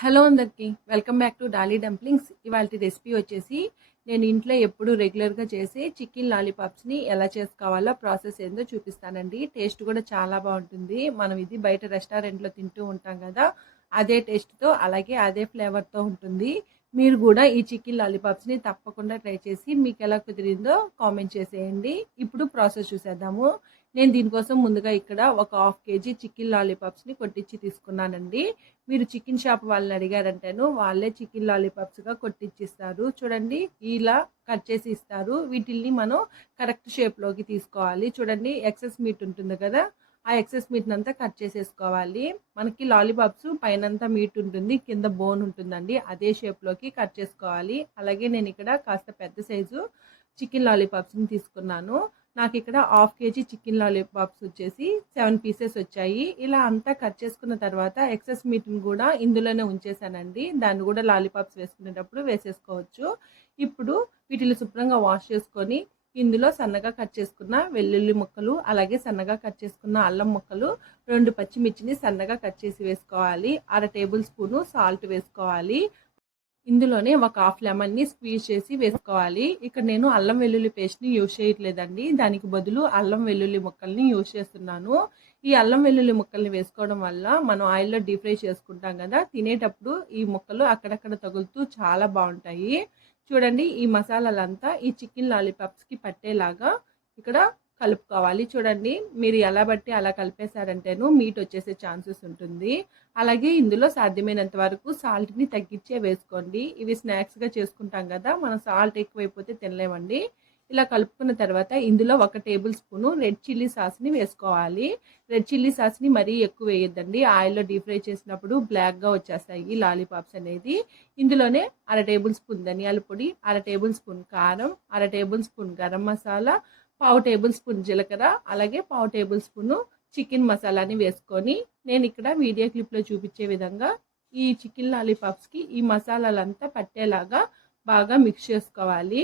Hello అందరికీ. Welcome back to Dolly dumplings. ఇవాళ recipe వచ్చేసి నేను ఇంట్లో ఎప్పుడు రెగ్యులర్గా చేసే చికెన్ లాలీపాప్స్ని ఎలా చేసుకోవాలో ప్రాసెస్ ఏందో చూపిస్తానండి. టేస్ట్ కూడా చాలా బాగుంటుంది. మనం ఇది బయట రెస్టారెంట్లో తింటూ ఉంటాం కదా అదే టేస్ట్తో అలాగే అదే ఫ్లేవర్తో ఉంటుంది. మీరు కూడా ఈ చికెన్ లాలీపాప్స్ని తప్పకుండా ట్రై చేసి మీకు ఎలా కుదిరిందో కామెంట్ చేసేయండి. ఇప్పుడు ప్రాసెస్ చూసేద్దాము. నేను దీనికోసం ముందుగా ఇక్కడ ఒక హాఫ్ కేజీ చికెన్ లాలీపాప్స్ని కొట్టించి తీసుకున్నానండి. మీరు చికెన్ షాప్ వాళ్ళని అడిగారంటేను వాళ్ళే చికెన్ లాలీపాప్స్గా కొట్టించిస్తారు చూడండి ఇలా కట్ చేసి ఇస్తారు. వీటిల్ని మనం కరెక్ట్ షేప్లోకి తీసుకోవాలి. చూడండి ఎక్సెస్ మీట్ ఉంటుంది కదా? ఆ ఎక్సెస్ మీట్ అంతా కట్ చేసేసుకోవాలి. మనకి లాలీపాప్స్ పైనంతా మీట్ ఉంటుంది కింద బోన్ ఉంటుందండి. అదే షేప్లోకి కట్ చేసుకోవాలి. అలాగే నేను ఇక్కడ కాస్త పెద్ద సైజు చికెన్ లాలీపాప్స్ని తీసుకున్నాను. నాకు ఇక్కడ హాఫ్ కేజీ చికెన్ లాలీపాప్స్ వచ్చేసి సెవెన్ పీసెస్ వచ్చాయి. ఇలా అంతా కట్ చేసుకున్న తర్వాత ఎక్సెస్ మీట్ని కూడా ఇందులోనే ఉంచేసానండి. దాన్ని కూడా లాలీపాప్స్ వేసుకునేటప్పుడు వేసేసుకోవచ్చు. ఇప్పుడు వీటిని శుభ్రంగా వాష్ చేసుకొని ఇందులో సన్నగా కట్ చేసుకున్న వెల్లుల్లి ముక్కలు అలాగే సన్నగా కట్ చేసుకున్న అల్లం ముక్కలు రెండు పచ్చిమిర్చిని సన్నగా కట్ చేసి వేసుకోవాలి. అర టేబుల్ స్పూను సాల్ట్ వేసుకోవాలి. ఇందులోనే ఒక హాఫ్ లెమన్ని స్క్వీజ్ చేసి వేసుకోవాలి. ఇక్కడ నేను అల్లం వెల్లుల్లి పేస్ట్ని యూజ్ చేయట్లేదండి. దానికి బదులు అల్లం వెల్లుల్లి ముక్కల్ని యూజ్ చేస్తున్నాను. ఈ అల్లం వెల్లుల్లి ముక్కల్ని వేసుకోవడం వల్ల మనం ఆయిల్లో డీప్ ఫ్రై చేసుకుంటాం కదా తినేటప్పుడు ఈ ముక్కలు అక్కడక్కడ తగులుతూ చాలా బాగుంటాయి. చూడండి ఈ మసాలాలంతా ఈ చికెన్ లాలీపాప్స్కి పట్టేలాగా ఇక్కడ కలుపుకోవాలి. చూడండి మీరు ఎలా బట్టి అలా కలిపేశారంటేను మీట్ వచ్చేసే ఛాన్సెస్ ఉంటుంది. అలాగే ఇందులో సాధ్యమైనంత వరకు సాల్ట్ని తగ్గించే వేసుకోండి. ఇవి స్నాక్స్గా చేసుకుంటాం కదా మనం సాల్ట్ ఎక్కువైపోతే తినలేమండి. ఇలా కలుపుకున్న తర్వాత ఇందులో ఒక టేబుల్ స్పూను రెడ్ చిల్లీ సాస్ని వేసుకోవాలి. రెడ్ చిల్లీ సాస్ని మరీ ఎక్కువ వేయొద్దండి. ఆయిల్లో డీప్ ఫ్రై చేసినప్పుడు బ్లాక్గా వచ్చేస్తాయి లాలీపాప్స్ అనేది. ఇందులోనే అర టేబుల్ స్పూన్ ధనియాల పొడి అర టేబుల్ స్పూన్ కారం అర టేబుల్ స్పూన్ గరం మసాలా పావు టేబుల్ స్పూన్ జీలకర్ర అలాగే పావు టేబుల్ స్పూను చికెన్ మసాలాని వేసుకొని నేను ఇక్కడ వీడియో క్లిప్లో చూపించే విధంగా ఈ చికెన్ లాలీపాప్స్కి ఈ మసాలాలంతా పట్టేలాగా బాగా మిక్స్ చేసుకోవాలి.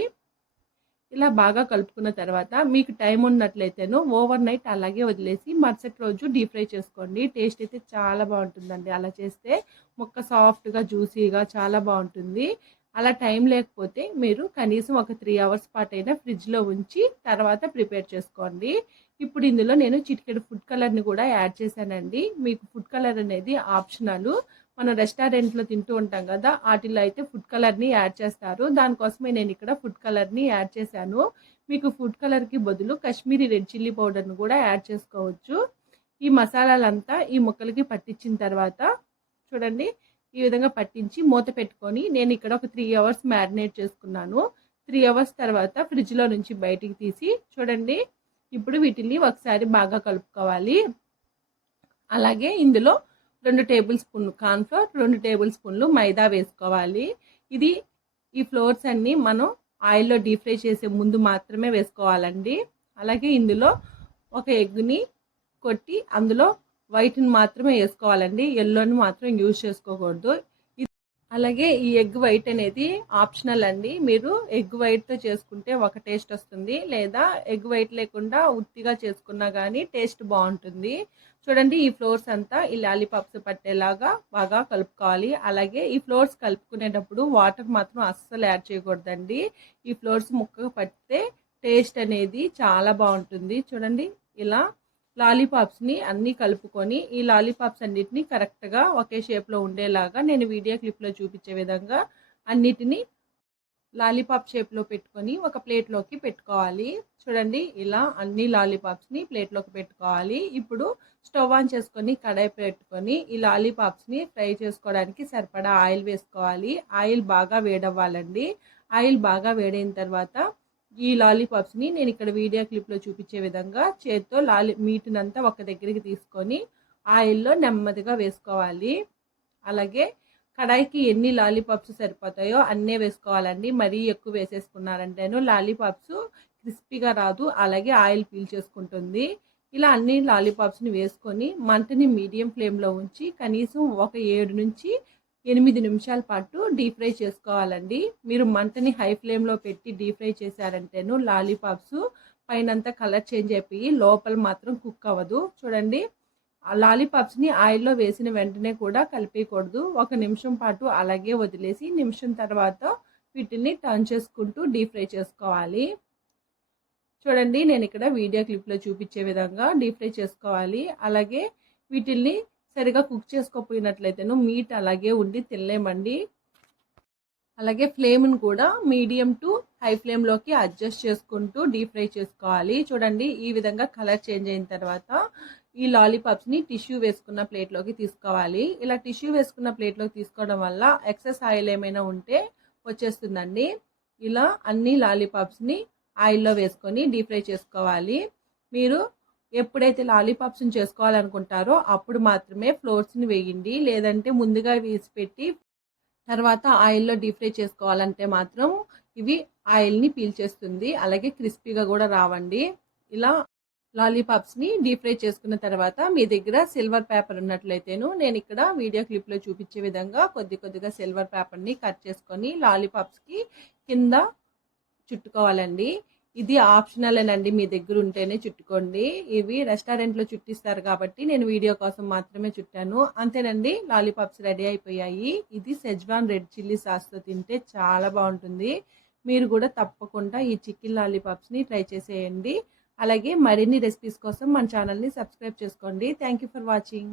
ఇలా బాగా కలుపుకున్న తర్వాత మీకు టైం ఉన్నట్లయితేను ఓవర్ నైట్ అలాగే వదిలేసి మరుసటి రోజు డీప్ ఫ్రై చేసుకోండి. టేస్ట్ అయితే చాలా బాగుంటుందండి. అలా చేస్తే ముక్క సాఫ్ట్గా జ్యూసీగా చాలా బాగుంటుంది. అలా టైం లేకపోతే మీరు కనీసం ఒక త్రీ అవర్స్ పాటు అయినా ఫ్రిడ్జ్లో ఉంచి తర్వాత ప్రిపేర్ చేసుకోండి. ఇప్పుడు ఇందులో నేను చిటికెడు ఫుడ్ కలర్ని కూడా యాడ్ చేశానండి. మీకు ఫుడ్ కలర్ అనేది ఆప్షనల్ మన రెస్టారెంట్లో తింటూ ఉంటాం కదా వాటిల్లో అయితే ఫుడ్ కలర్ని యాడ్ చేస్తారు. దానికోసమే నేను ఇక్కడ ఫుడ్ కలర్ని యాడ్ చేశాను. మీకు ఫుడ్ కలర్కి బదులు కాశ్మీరీ రెడ్ చిల్లీ పౌడర్ని కూడా యాడ్ చేసుకోవచ్చు. ఈ మసాలాలంతా ఈ ముక్కలకి పట్టించిన తర్వాత చూడండి ఈ విధంగా పట్టించి మూత పెట్టుకొని నేను ఇక్కడ ఒక త్రీ అవర్స్ మ్యారినేట్ చేసుకున్నాను. త్రీ అవర్స్ తర్వాత ఫ్రిడ్జ్లో నుంచి బయటికి తీసి చూడండి ఇప్పుడు వీటిని ఒకసారి బాగా కలుపుకోవాలి. అలాగే ఇందులో రెండు టేబుల్ స్పూన్లు కార్న్ఫ్లోర్ రెండు టేబుల్ స్పూన్లు మైదా వేసుకోవాలి. ఇది ఈ ఫ్లోర్స్ అన్నీ మనం ఆయిల్లో డీప్ ఫ్రై చేసే ముందు మాత్రమే వేసుకోవాలండి. అలాగే ఇందులో ఒక ఎగ్ని కొట్టి అందులో వైట్ని మాత్రమే వేసుకోవాలండి. ఎల్లోని మాత్రం యూజ్ చేసుకోకూడదు. అలాగే ఈ ఎగ్ వైట్ అనేది ఆప్షనల్ అండి. మీరు ఎగ్ వైట్తో చేసుకుంటే ఒక టేస్ట్ వస్తుంది. లేదా ఎగ్ వైట్ లేకుండా ఉత్తిగా చేసుకున్నా కానీ టేస్ట్ బాగుంటుంది. చూడండి ఈ ఫ్లోర్స్ అంతా ఈ లాలీపాప్స్ పట్టేలాగా బాగా కలుపుకోవాలి. అలాగే ఈ ఫ్లోర్స్ కలుపుకునేటప్పుడు వాటర్ మాత్రం అస్సలు యాడ్ చేయకూడదండి. ఈ ఫ్లోర్స్ ముక్కగా పడితే టేస్ట్ అనేది చాలా బాగుంటుంది. చూడండి ఇలా లాలీపాప్స్ని అన్నీ కలుపుకొని ఈ లాలీపాప్స్ అన్నిటిని కరెక్ట్గా ఒకే షేప్లో ఉండేలాగా నేను వీడియో క్లిప్లో చూపించే విధంగా అన్నిటినీ లాలీపాప్ షేప్లో పెట్టుకొని ఒక ప్లేట్లోకి పెట్టుకోవాలి. చూడండి ఇలా అన్ని లాలీపాప్స్ని ప్లేట్లోకి పెట్టుకోవాలి. ఇప్పుడు స్టవ్ ఆన్ చేసుకొని కడాయి పెట్టుకొని ఈ లాలీపాప్స్ని ఫ్రై చేసుకోవడానికి సరిపడా ఆయిల్ వేసుకోవాలి. ఆయిల్ బాగా వేడవ్వాలండి. ఆయిల్ బాగా వేడైన తర్వాత ఈ లాలీపాప్స్ని నేను ఇక్కడ వీడియో క్లిప్లో చూపించే విధంగా చేత్తో లాలీ మీటునంతా ఒక దగ్గరికి తీసుకొని ఆయిల్లో నెమ్మదిగా వేసుకోవాలి. అలాగే కడాయికి ఎన్ని లాలీపాప్స్ సరిపోతాయో అన్నే వేసుకోవాలండి. మరీ ఎక్కువ వేసేసుకున్నారంటేను లాలీపాప్స్ క్రిస్పీగా రాదు. అలాగే ఆయిల్ పీల్ చేసుకుంటుంది. ఇలా అన్ని లాలీపాప్స్ని వేసుకొని మంటని మీడియం ఫ్లేమ్లో ఉంచి కనీసం ఒక ఏడు నుంచి ఎనిమిది నిమిషాల పాటు డీప్ ఫ్రై చేసుకోవాలండి. మీరు మంటని హై ఫ్లేమ్లో పెట్టి డీప్ ఫ్రై చేశారంటేను లాలీపాప్స్ పైనంతా కలర్ చేంజ్ అయిపోయి లోపల మాత్రం కుక్ అవ్వదు. చూడండి ఆ లాలీపాప్స్ని ఆయిల్లో వేసిన వెంటనే కూడా కలిపేయకూడదు. ఒక నిమిషం పాటు అలాగే వదిలేసి నిమిషం తర్వాత వీటిని టర్న్ చేసుకుంటూ డీప్ ఫ్రై చేసుకోవాలి. చూడండి నేను ఇక్కడ వీడియో క్లిప్లో చూపించే విధంగా డీప్ ఫ్రై చేసుకోవాలి. అలాగే వీటిల్ని సరిగా కుక్ చేసుకోకపోయినట్లయితేను మీట్ అలాగే ఉండి తినలేమండి. అలాగే ఫ్లేమ్ని కూడా మీడియం టు హై ఫ్లేమ్లోకి అడ్జస్ట్ చేసుకుంటూ డీప్ ఫ్రై చేసుకోవాలి. చూడండి ఈ విధంగా కలర్ చేంజ్ అయిన తర్వాత ఈ లాలీపాప్స్ని టిష్యూ వేసుకున్న ప్లేట్లోకి తీసుకోవాలి. ఇలా టిష్యూ వేసుకున్న ప్లేట్లోకి తీసుకోవడం వల్ల ఎక్సెస్ ఆయిల్ ఏమైనా ఉంటే వచ్చేస్తుందండి. ఇలా అన్ని లాలీపాప్స్ని ఆయిల్లో వేసుకొని డీప్ ఫ్రై చేసుకోవాలి. మీరు ఎప్పుడైతే లాలీపాప్స్ని చేసుకోవాలనుకుంటారో అప్పుడు మాత్రమే ఫ్లోర్స్ని వేయండి. లేదంటే ముందుగా వేసి పెట్టి తర్వాత ఆయిల్లో డీప్ ఫ్రై చేసుకోవాలంటే మాత్రం ఇవి ఆయిల్ని పీల్చేస్తుంది అలాగే క్రిస్పీగా కూడా రావండి. ఇలా లాలీపాప్స్ని డీప్ ఫ్రై చేసుకున్న తర్వాత మీ దగ్గర సిల్వర్ పేపర్ ఉన్నట్లయితేను నేను ఇక్కడ వీడియో క్లిప్లో చూపించే విధంగా కొద్ది కొద్దిగా సిల్వర్ పేపర్ని కట్ చేసుకొని లాలీపాప్స్కి కింద చుట్టుకోవాలండి. ఇది ఆప్షనల్ అండి మీ దగ్గర ఉంటేనే చుట్టుకోండి. ఇవి రెస్టారెంట్లో చుట్టిస్తారు కాబట్టి నేను వీడియో కోసం మాత్రమే చుట్టాను. అంతేనండి లాలీపాప్స్ రెడీ అయిపోయాయి. ఇది సెజ్వాన్ రెడ్ చిల్లీ సాస్తో తింటే చాలా బాగుంటుంది. మీరు కూడా తప్పకుండా ఈ చికెన్ లాలీపాప్స్ని ట్రై చేసేయండి. అలాగే మరిన్ని రెసిపీస్ కోసం మన ఛానల్ని సబ్స్క్రైబ్ చేసుకోండి. Thank for watching.